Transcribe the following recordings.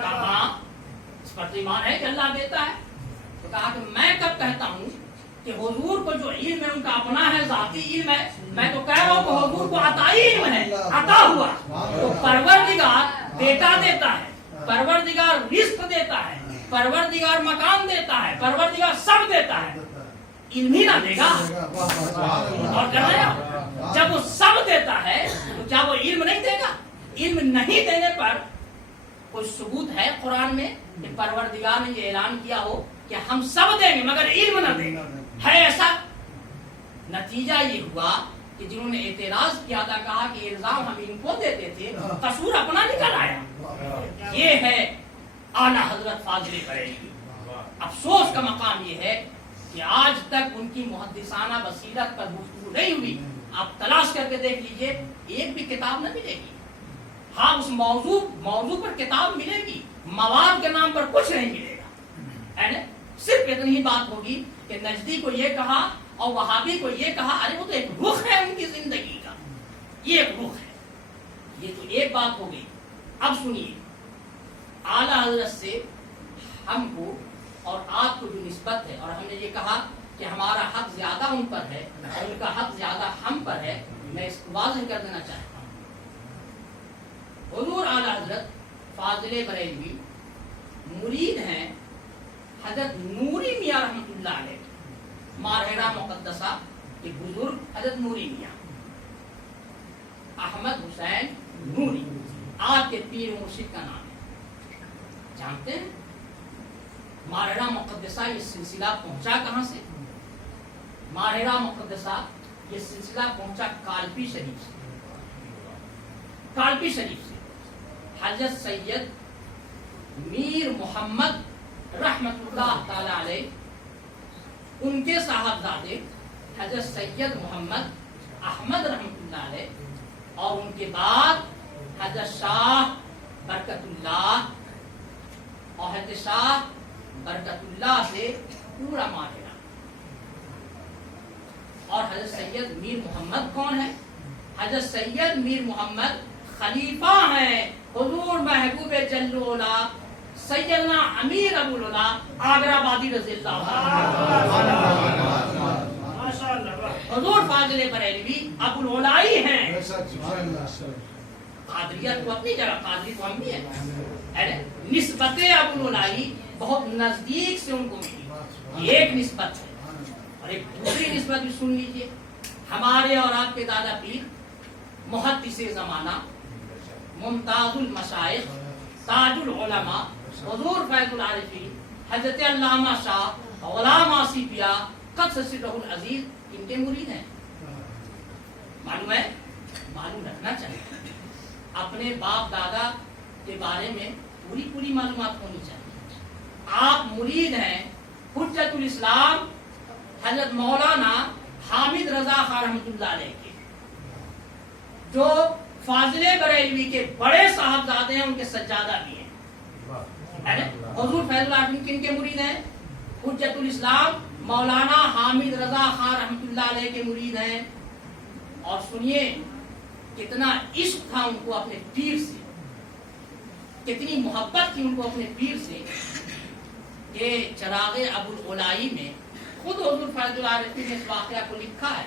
کہا ہاں اس پر ایمان ہے کہ اللہ دیتا ہے. تو کہا کہ میں کب کہتا ہوں کہ حضور کو جو علم ہے ان کا اپنا ہے، ذاتی علم ہے. میں تو کہہ رہا ہوں کہ حضور کو عطائی علم ہے، عطا ہوا. تو پروردگار بیٹا دیتا ہے، پروردگار رزق دیتا ہے، پروردگار مکان دیتا ہے، پروردگار سب دیتا ہے. علم ہی نہ دے گا اور کر رہے ہیں. جب وہ سب دیتا ہے تو کیا وہ علم نہیں دے گا؟ علم نہیں دینے پر کوئی ثبوت ہے قرآن میں کہ پروردگار نے یہ اعلان کیا ہو کہ ہم سب دیں گے مگر علم نہ دیں گے؟ ہے ایسا؟ نتیجہ یہ ہوا کہ جنہوں نے اعتراض کیا تھا، کہا کہ الزام ہم ان کو دیتے تھے، قصور اپنا نکل آیا. یہ ہے اعلیٰ حضرت فاضل بریلوی. افسوس کا مقام یہ ہے کہ آج تک ان کی محدثانہ بصیرت پر گفتگو نہیں ہوئی. آپ تلاش کر کے دیکھ لیجئے، ایک بھی کتاب نہ ملے گی. ہاں اس موضوع پر کتاب ملے گی، مواد کے نام پر کچھ نہیں ملے گا. صرف اتنی ہی بات ہوگی کہ نجدی کو یہ کہا اور وہابی کو یہ کہا. ارے وہ تو ایک رخ ہے ان کی زندگی کا، یہ ایک رخ ہے. یہ تو ایک بات ہو گئی. اب سنیے، اعلیٰ حضرت سے ہم کو اور آپ کو جو نسبت ہے، اور ہم نے یہ کہا کہ ہمارا حق زیادہ ان پر ہے اور ان کا حق زیادہ ہم پر ہے، میں اس کو واضح کر دینا چاہتا ہوں. حضور اعلیٰ حضرت فاضل بریلوی مرید ہیں حضرت نوری میاں رحمۃ اللہ علیہ، ماہرہ مقدسہ کے بزرگ حضرت نوری میاں احمد حسین نوری. آپ کے پیر مرشد کا نام ہے. جانتے ہیں ماہرہ مقدسہ یہ سلسلہ پہنچا کہاں سے؟ ماہرہ مقدسہ یہ سلسلہ پہنچا کالپی شریف سے. کالپی شریف سے حضرت سید میر محمد رحمت اللہ تعالی علیہ، ان کے صاحبزادے حضرت سید محمد احمد رحمت اللہ علیہ، اور ان کے بعد حضرت شاہ برکت اللہ، اور حضرت شاہ برکت اللہ سے پورا ماہرہ. اور حضرت سید میر محمد کون ہے؟ حضرت سید میر محمد خلیفہ ہیں حضور محبوب جلولا سیدنا امیر ابو العلا آگرہ آبادی رضی اللہ عنہ. حضور فاضل بریلوی ابو العلائی ہیں. قادریت کو اپنی جگہ، قادری کو ہم بھی ہیں. نسبت ابو العلائی بہت نزدیک سے ان کو ملی. ایک نسبت ہے. اور ایک دوسری نسبت بھی سن لیجئے. ہمارے اور آپ کے دادا پیر محدث زمانہ، ممتاز المشائخ، تاج العلماء، حضور فیض العارفین، حضرت علامہ شاہ غلام آصفیہ قدس سرہ العزیز، ان کے مرید ہیں. معلوم ہے؟ معلوم رکھنا چاہیے. اپنے باپ دادا کے بارے میں پوری معلومات ہونی چاہیے. آپ مرید ہیں حجت الاسلام حضرت مولانا حامد رضا خان رحمۃ اللہ علیہ کے، جو فاضل بریلوی کے بڑے صاحبزادے ہیں، ان کے سجادہ بھی ہیں. حضور فیض اللہ کن کے مرید ہیں؟ حجت الاسلام مولانا حامد رضا خان رحمۃ اللہ علیہ کے مرید ہیں. اور سنیے کتنا عشق تھا ان کو اپنے پیر سے، کتنی محبت تھی ان کو اپنے پیر سے، کہ چراغ ابو العلائی میں خود حضور فیض العارفین نے اس واقعہ کو لکھا ہے.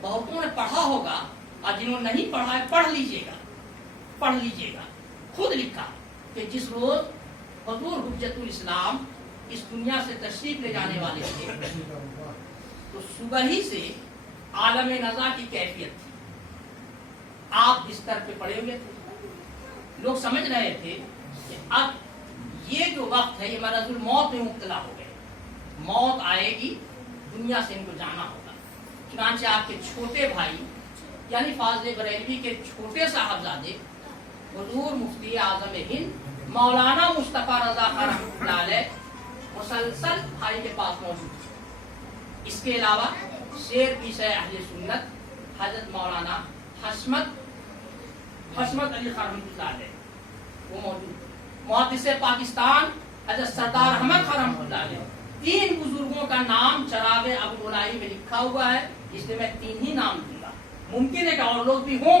بہتوں نے پڑھا ہوگا، اور جنہوں نے نہیں پڑھا ہے پڑھ لیجئے گا. خود لکھا کہ جس روز حضور حجت الاسلام اس دنیا سے تشریف لے جانے والے تھے، تو صبح ہی سے عالم نزا کی کیفیت تھی. آپ بستر پہ پڑے ہوئے تھے. لوگ سمجھ رہے تھے کہ اب یہ جو وقت ہے یہ مرض الموت میں مبتلا ہو گئے، موت آئے گی، دنیا سے ان کو جانا ہوگا. چنانچہ آپ کے چھوٹے بھائی یعنی فاضل بریلوی کے چھوٹے صاحبزادے حضور مفتی اعظم ہند مولانا مصطفیٰ رضا خان رحمۃ اللہ علیہ مسلسل بھائی کے پاس موجود تھے. اس کے علاوہ شیر پیشہ اہل سنت حضرت مولانا حشمت علی خان رحمۃ اللہ علیہ وہ موجود. محدث پاکستان حضرت سردار احمد خان رحمۃ اللہ علیہ. 3 بزرگوں کا نام چراغ ابو العلائی میں لکھا ہوا ہے، اس لیے میں 3 ہی نام دوں گا. ممکن ہے کہ اور لوگ بھی ہوں،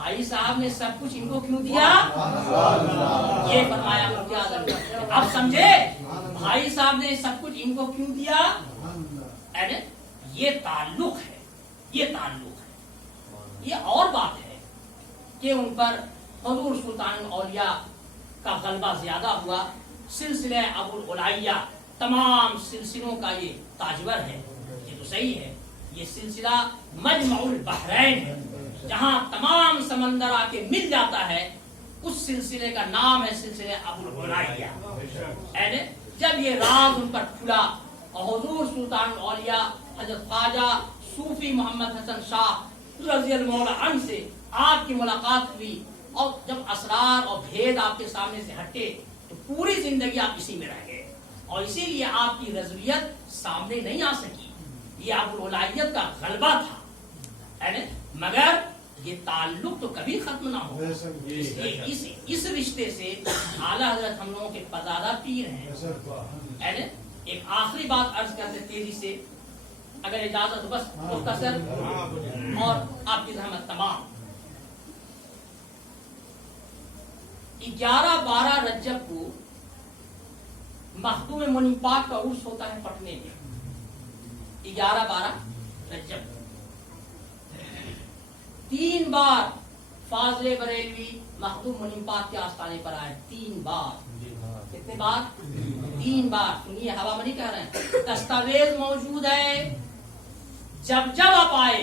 بھائی صاحب نے سب کچھ ان کو کیوں دیا؟ یہ فرمایا مفتی اعظم نے. اب سمجھے بھائی صاحب نے سب کچھ ان کو کیوں دیا؟ یہ تعلق ہے، یہ تعلق ہے. یہ اور بات ہے کہ ان پر حضور سلطان الاولیاء کا غلبہ زیادہ ہوا. سلسلہ ابو العلیہ تمام سلسلوں کا یہ تاجور ہے. یہ تو صحیح ہے، یہ سلسلہ مجمع البحرین ہے، جہاں تمام سمندر آ کے مل جاتا ہے. اس سلسلے کا نام ہے سلسلہ ابو العلیہ. جب یہ راز ان پر کھلا اور حضور سلطان الاولیاء حضرت خواجہ صوفی محمد حسن شاہ رضی اللہ عنہ سے آپ کی ملاقات ہوئی، اور جب اسرار اور بھید آپ کے سامنے سے ہٹے تو پوری زندگی آپ اسی میں رہ گئے، اور اسی لیے آپ کی رضویت سامنے نہیں آ سکی. یہ ابو العلیت کا غلبہ تھا، مگر یہ تعلق تو کبھی ختم نہ ہو. اس رشتے سے اعلیٰ حضرت ہم لوگوں کے پزادہ پیر ہیں. ایک آخری بات عرض کرتے تیزی سے، اگر اجازت بس مختصر اور آپ کی زحمت تمام. 11-12 رجب کو مخدوم منی پاک کا عرس ہوتا ہے پٹنے میں. 11-12 رجب 3 بار فاضل بریلوی مخدوم منی پاک کے آستانے پر آئے. 3 بار. کتنے بار؟ 3 بار. سنیے، ہوا میں نہیں کہہ رہے ہیں، دستاویز موجود ہے. جب آپ آئے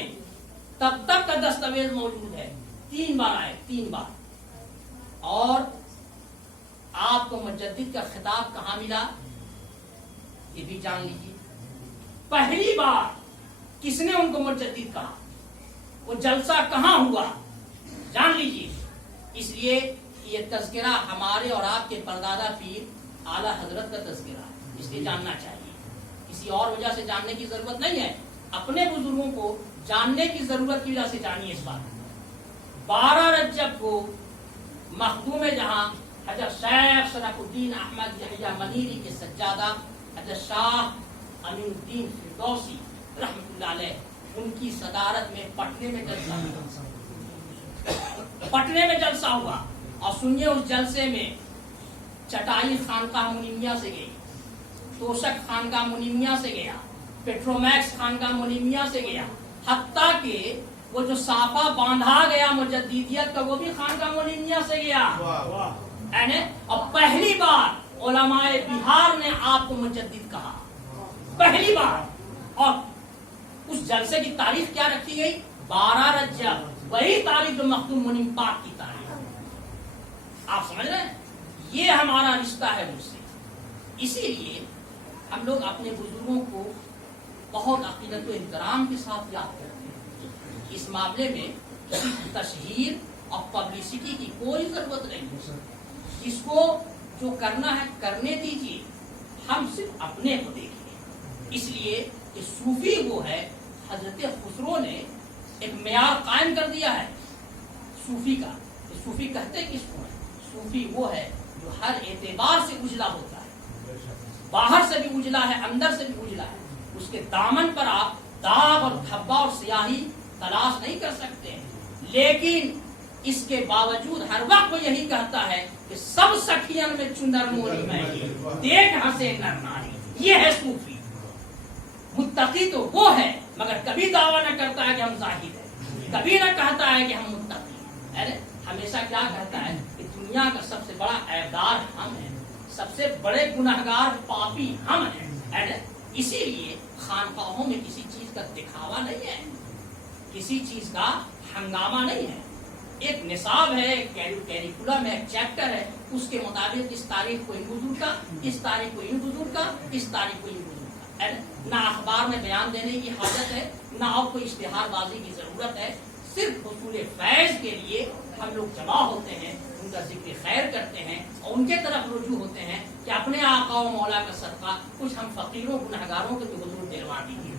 تب تک کا دستاویز موجود ہے. 3 بار آئے، 3 بار. اور آپ کو مجدد کا خطاب کہاں ملا یہ بھی جان لیجیے. پہلی بار کس نے ان کو مجدد کہا، وہ جلسہ کہاں ہوا، جان لیجیے. اس لیے یہ تذکرہ ہمارے اور آپ کے پردادا پیر اعلیٰ حضرت کا تذکرہ ہے، اس لیے جاننا چاہیے. کسی اور وجہ سے جاننے کی ضرورت نہیں ہے، اپنے بزرگوں کو جاننے کی ضرورت کی وجہ سے جانیے. اس بات 12 رجب کو مخدوم جہاں حضرت شیخ شرف الدین احمد یحییٰ منیری کے سجادہ حضرت شاہ امین الدین فردوسی رحمۃ اللہ علیہ، ان کی صدارت میں پٹنے میں جلسہ ہوا. اور سنیے، اس جلسے میں چٹائی خانقاہ منیمیہ سے گئی، توشک خانقاہ منیمیہ سے گیا، پیٹرومیکس خانقاہ منیمیہ سے گیا، حتیٰ کہ وہ جو صافہ باندھا گیا مجددیت کا وہ بھی خانقاہ منیمیہ سے گیا. اور پہلی بار علماء بہار نے آپ کو مجدد کہا، پہلی بار. اور اس جلسے کی تاریخ کیا رکھی گئی؟ 12 رجب، وہی تاریخ جو مخدوم منی پاک کی تاریخ. آپ سمجھ رہے ہیں، یہ ہمارا رشتہ ہے مجھ سے. اسی لیے ہم لوگ اپنے بزرگوں کو بہت عقیدت و احترام کے ساتھ یاد کرتے ہیں. اس معاملے میں کسی تشہیر اور پبلسٹی کی کوئی ضرورت نہیں ہے. جس کو جو کرنا ہے کرنے دیجیے، ہم صرف اپنے کو دیکھیں. اس لیے کہ صوفی وہ ہے، حضرت خسرو نے ایک معیار قائم کر دیا ہے صوفی کا. صوفی کہتے کس کو ہے؟ صوفی وہ ہے جو ہر اعتبار سے اجلا ہوتا ہے، باہر سے بھی اجلا ہے، اندر سے بھی اجلا ہے. اس کے دامن پر آپ داغ اور دھبا اور سیاہی تلاش نہیں کر سکتے ہیں. لیکن اس کے باوجود ہر وقت وہ یہی کہتا ہے کہ سب سخیان میں چندر موری میں دیکھ ہنسے نر ناری. یہ ہے صوفی. متقی تو وہ ہے، مگر کبھی دعویٰ نہ کرتا ہے کہ ہم زاہد ہیں، کبھی نہ کہتا ہے کہ ہم متقی ہیں. ہمیشہ کیا کہتا ہے کہ دنیا کا سب سے بڑا عیبدار ہم ہیں، سب سے بڑے گنہگار پاپی ہم ہیں. اسی لیے خانقاہوں میں کسی چیز کا دکھاوا نہیں ہے، کسی چیز کا ہنگامہ نہیں ہے. ایک نصاب ہے، کیریکولم ہے، ایک چیپٹر ہے، اس کے مطابق اس تاریخ کو ان بزرگ کا، اس تاریخ کو ان بزرگ کا، اس تاریخ کو ان بزرگ کا. نہ اخبار میں بیان دینے کی حاجت ہے، نہ اور کوئی اشتہار بازی کی ضرورت ہے. صرف حصول فیض کے لیے ہم لوگ جمع ہوتے ہیں، ان کا ذکر خیر کرتے ہیں اور ان کے طرف رجوع ہوتے ہیں کہ اپنے آقا و مولا کا صدقہ کچھ ہم فقیروں گنہگاروں کے تو حضور دلوا دیجیے.